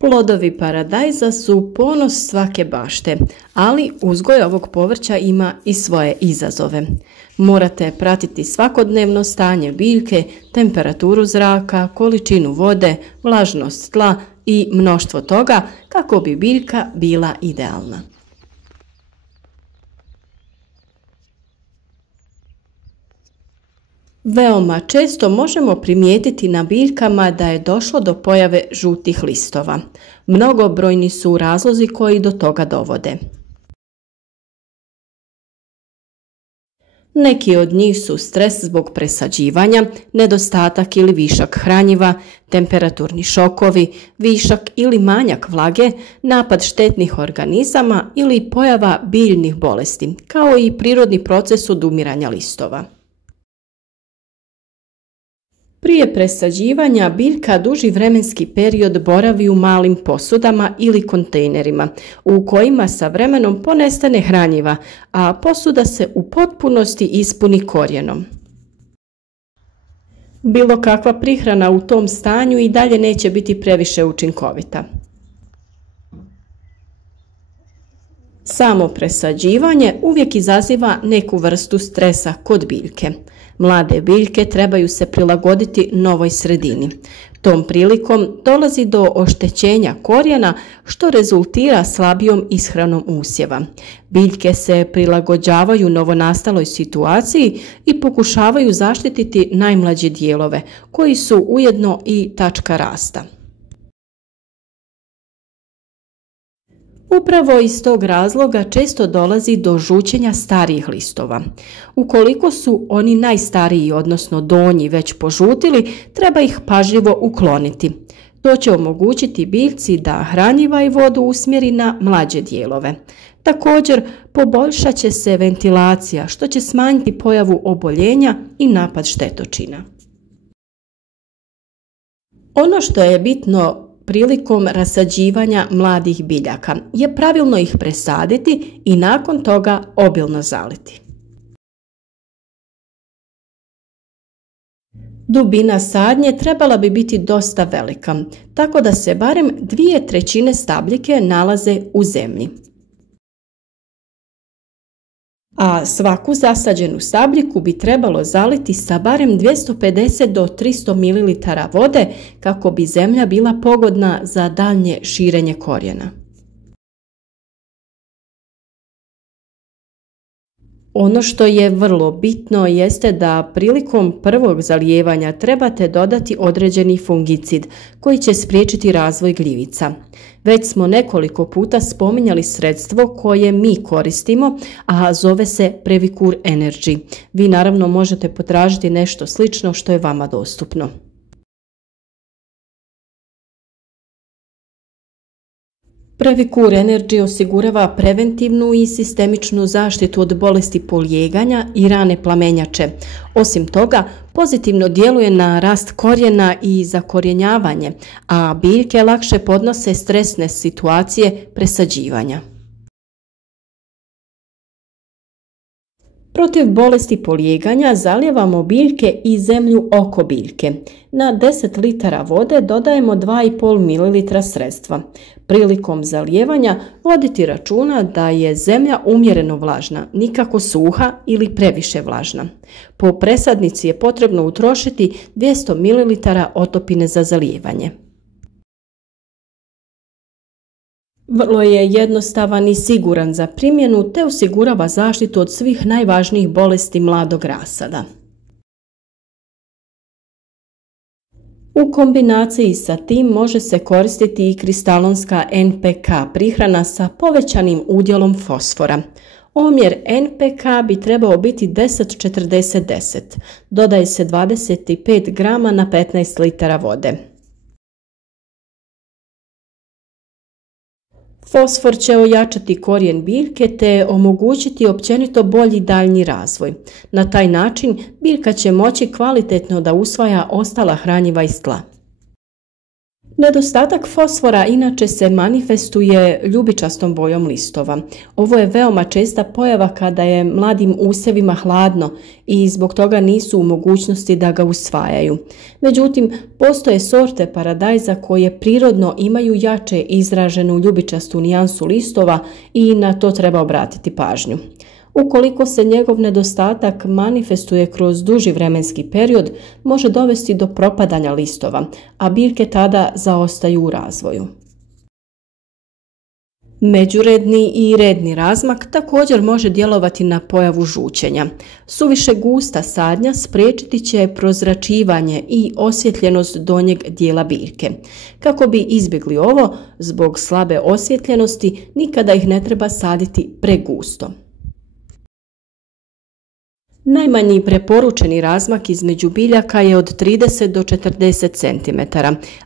Plodovi paradajza su ponos svake bašte, ali uzgoj ovog povrća ima i svoje izazove. Morate pratiti svakodnevno stanje biljke, temperaturu zraka, količinu vode, vlažnost tla i mnoštvo toga kako bi biljka bila idealna. Veoma često možemo primijetiti na biljkama da je došlo do pojave žutih listova. Mnogobrojni su razlozi koji do toga dovode. Neki od njih su stres zbog presađivanja, nedostatak ili višak hranjiva, temperaturni šokovi, višak ili manjak vlage, napad štetnih organizama ili pojava biljnih bolesti, kao i prirodni proces odumiranja listova. Prije presađivanja biljka duži vremenski period boravi u malim posudama ili kontejnerima u kojima sa vremenom ponestane hranjiva, a posuda se u potpunosti ispuni korijenom. Bilo kakva prihrana u tom stanju i dalje neće biti previše učinkovita. Samo presađivanje uvijek izaziva neku vrstu stresa kod biljke. Mlade biljke trebaju se prilagoditi novoj sredini. Tom prilikom dolazi do oštećenja korijena što rezultira slabijom ishranom usjeva. Biljke se prilagođavaju novonastaloj situaciji i pokušavaju zaštititi najmlađe dijelove, koji su ujedno i tačka rasta. Upravo iz tog razloga često dolazi do žućenja starijih listova. Ukoliko su oni najstariji, odnosno donji, već požutili, treba ih pažljivo ukloniti. To će omogućiti biljci da hranjiva i vodu usmjeri na mlađe dijelove. Također, poboljšat će se ventilacija, što će smanjiti pojavu oboljenja i napad štetočina. Ono što je bitno prilikom rasađivanja mladih biljaka je pravilno ih presaditi i nakon toga obilno zaliti. Dubina sadnje trebala bi biti dosta velika, tako da se barem 2/3 stabljike nalaze u zemlji. A svaku zasađenu stabljiku bi trebalo zaliti sa barem 250 do 300 ml vode kako bi zemlja bila pogodna za daljnje širenje korijena. Ono što je vrlo bitno jeste da prilikom prvog zalijevanja trebate dodati određeni fungicid koji će spriječiti razvoj gljivica. Već smo nekoliko puta spominjali sredstvo koje mi koristimo, a zove se Previcur Energy. Vi naravno možete potražiti nešto slično što je vama dostupno. Previcur Energy osigurava preventivnu i sistemičnu zaštitu od bolesti polijeganja i rane plamenjače. Osim toga, pozitivno djeluje na rast korijena i zakorjenjavanje, a biljke lakše podnose stresne situacije presađivanja. Protiv bolesti polijeganja zalijevamo biljke i zemlju oko biljke. Na 10 litara vode dodajemo 2,5 ml sredstva. Prilikom zalijevanja voditi računa da je zemlja umjereno vlažna, nikako suha ili previše vlažna. Po presadnici je potrebno utrošiti 200 ml otopine za zalijevanje. Vrlo je jednostavan i siguran za primjenu te osigurava zaštitu od svih najvažnijih bolesti mladog rasada. U kombinaciji sa tim može se koristiti i kristalonska NPK prihrana sa povećanim udjelom fosfora. Omjer NPK bi trebao biti 10-40-10. Dodaje se 25 grama na 15 litara vode. Fosfor će ojačati korijen biljke te omogućiti općenito bolji daljnji razvoj. Na taj način biljka će moći kvalitetno da usvaja ostala hranjiva iz tla. Nedostatak fosfora inače se manifestuje ljubičastom bojom listova. Ovo je veoma česta pojava kada je mladim usjevima hladno i zbog toga nisu u mogućnosti da ga usvajaju. Međutim, postoje sorte paradajza koje prirodno imaju jače izraženu ljubičastu nijansu listova i na to treba obratiti pažnju. Ukoliko se njegov nedostatak manifestuje kroz duži vremenski period, može dovesti do propadanja listova, a biljke tada zaostaju u razvoju. Međuredni i redni razmak također može djelovati na pojavu žučenja. Suviše gusta sadnja spriječiti će prozračivanje i osvjetljenost donjeg dijela biljke. Kako bi izbjegli ovo, zbog slabe osvjetljenosti nikada ih ne treba saditi pregusto. Najmanji preporučeni razmak između biljaka je od 30 do 40 cm,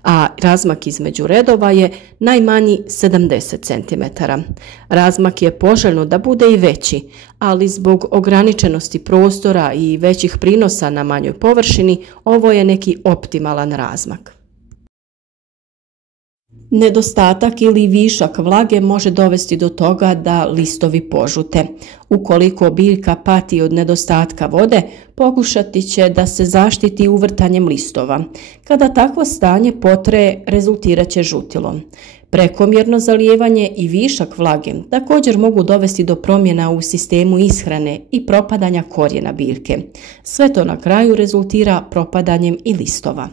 a razmak između redova je najmanji 70 cm. Razmak je poželjno da bude i veći, ali zbog ograničenosti prostora i većih prinosa na manjoj površini, ovo je neki optimalan razmak. Nedostatak ili višak vlage može dovesti do toga da listovi požute. Ukoliko biljka pati od nedostatka vode, pokušati će da se zaštiti uvrtanjem listova. Kada takvo stanje potraje, rezultirat će žutilom. Prekomjerno zalijevanje i višak vlage također mogu dovesti do promjena u sistemu ishrane i propadanja korijena biljke. Sve to na kraju rezultira propadanjem i listova.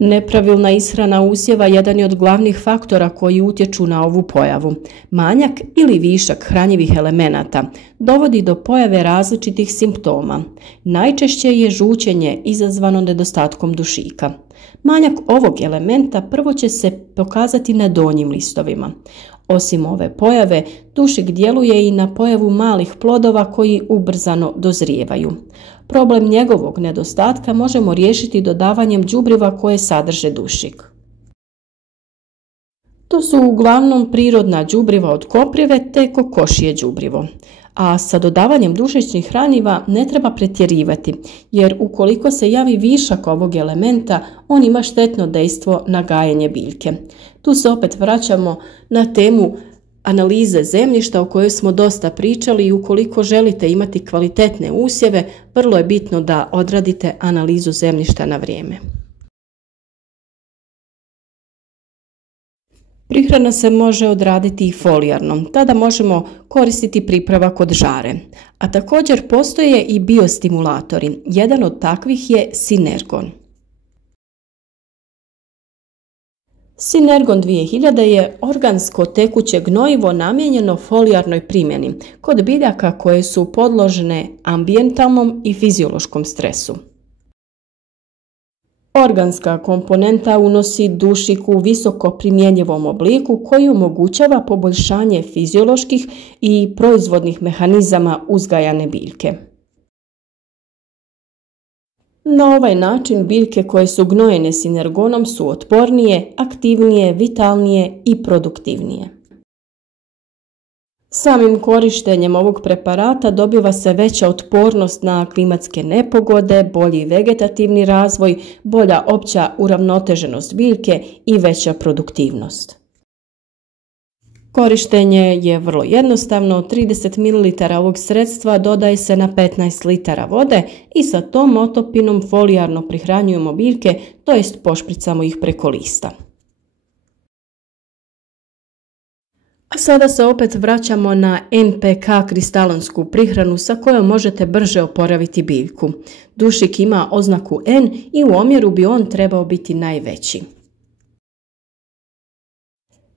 Nepravilna ishrana usjeva jedan je od glavnih faktora koji utječu na ovu pojavu. Manjak ili višak hranjivih elemenata dovodi do pojave različitih simptoma. Najčešće je žučenje izazvano nedostatkom dušika. Manjak ovog elementa prvo će se pokazati na donjim listovima. Osim ove pojave, dušik djeluje i na pojavu malih plodova koji ubrzano dozrijevaju. Problem njegovog nedostatka možemo riješiti dodavanjem đubriva koje sadrže dušik. To su uglavnom prirodna đubriva od koprive te kokošije đubrivo. A sa dodavanjem dušičnih hraniva ne treba pretjerivati, jer ukoliko se javi višak ovog elementa, on ima štetno dejstvo na gajenje biljke. Tu se opet vraćamo na temu analize zemljišta o kojoj smo dosta pričali i ukoliko želite imati kvalitetne usjeve, vrlo je bitno da odradite analizu zemljišta na vrijeme. Prihrana se može odraditi i folijarno, tada možemo koristiti pripravak od žare. A također postoje i biostimulatori, jedan od takvih je Sinergon. Sinergon 2000 je organsko tekuće gnojivo namijenjeno folijarnoj primjeni kod biljaka koje su podložene ambijentalnom i fiziološkom stresu. Organska komponenta unosi dušik u visoko primjenjivom obliku koji omogućava poboljšanje fizioloških i proizvodnih mehanizama uzgajane biljke. Na ovaj način biljke koje su gnojene sinergonom su otpornije, aktivnije, vitalnije i produktivnije. Samim korištenjem ovog preparata dobiva se veća otpornost na klimatske nepogode, bolji vegetativni razvoj, bolja opća uravnoteženost biljke i veća produktivnost. Korištenje je vrlo jednostavno, 30 ml ovog sredstva dodaje se na 15 litara vode i sa tom otopinom folijarno prihranjujemo biljke, to jest pošpricamo ih preko lista. A sada se opet vraćamo na NPK kristalonsku prihranu sa kojom možete brže oporaviti biljku. Dušik ima oznaku N i u omjeru bi on trebao biti najveći.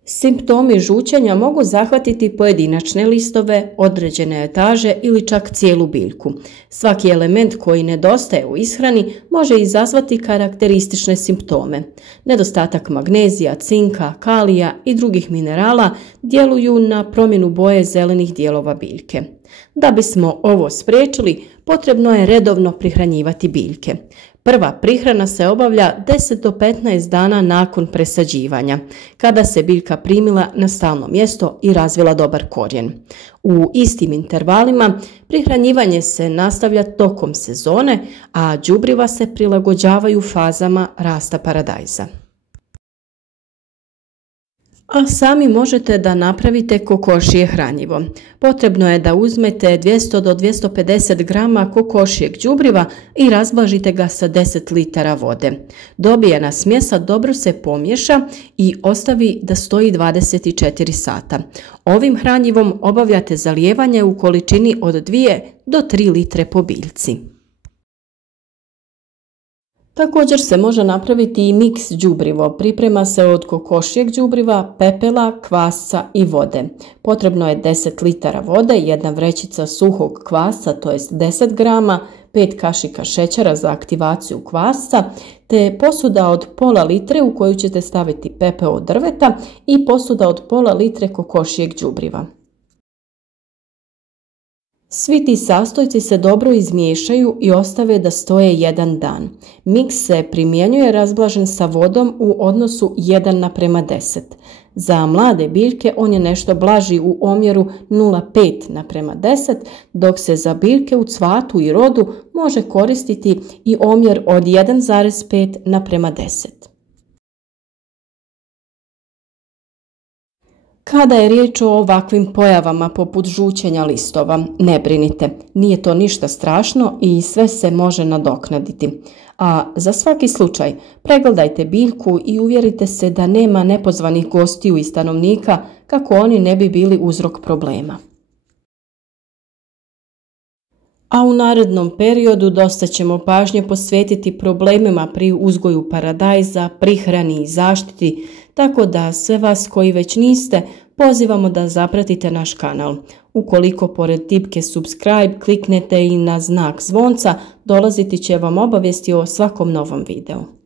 Simptomi žučenja mogu zahvatiti pojedinačne listove, određene etaže ili čak cijelu biljku. Svaki element koji nedostaje u ishrani može izazvati karakteristične simptome. Nedostatak magnezija, cinka, kalija i drugih minerala djeluju na promjenu boje zelenih dijelova biljke. Da bismo ovo spriječili, potrebno je redovno prihranjivati biljke. Prva prihrana se obavlja 10 do 15 dana nakon presađivanja, kada se biljka primila na stalno mjesto i razvila dobar korijen. U istim intervalima prihranjivanje se nastavlja tokom sezone, a đubriva se prilagođavaju fazama rasta paradajza. A sami možete da napravite kokošije hranjivo. Potrebno je da uzmete 200 do 250 grama kokošijeg đubriva i razblažite ga sa 10 litara vode. Dobijena smjesa dobro se pomiješa i ostavi da stoji 24 sata. Ovim hranjivom obavljate zalijevanje u količini od 2 do 3 litre po biljci. Također se može napraviti i miks đubrivo. Priprema se od kokošijeg đubriva, pepela, kvasca i vode. Potrebno je 10 litara vode, 1 vrećica suhog kvasca, to jest 10 grama, 5 kašika šećera za aktivaciju kvasca, te posuda od pola litre u koju ćete staviti pepeo od drveta i posuda od pola litre kokošijeg đubriva. Svi ti sastojci se dobro izmiješaju i ostave da stoje 1 dan. Miks se primjenjuje razblažen sa vodom u odnosu 1:10. Za mlade biljke on je nešto blaži u omjeru 0,5:10, dok se za biljke u cvatu i rodu može koristiti i omjer od 1,5:10. Kada je riječ o ovakvim pojavama poput žućenja listova, ne brinite, nije to ništa strašno i sve se može nadoknaditi. A za svaki slučaj pregledajte biljku i uvjerite se da nema nepozvanih gostiju i stanovnika kako oni ne bi bili uzrok problema. A u narednom periodu dosta ćemo pažnje posvetiti problemima pri uzgoju paradajza, prihrani i zaštiti, tako da sve vas koji već niste pozivamo da zapratite naš kanal. Ukoliko pored tipke subscribe kliknete i na znak zvonca, dolaziti će vam obavijesti o svakom novom videu.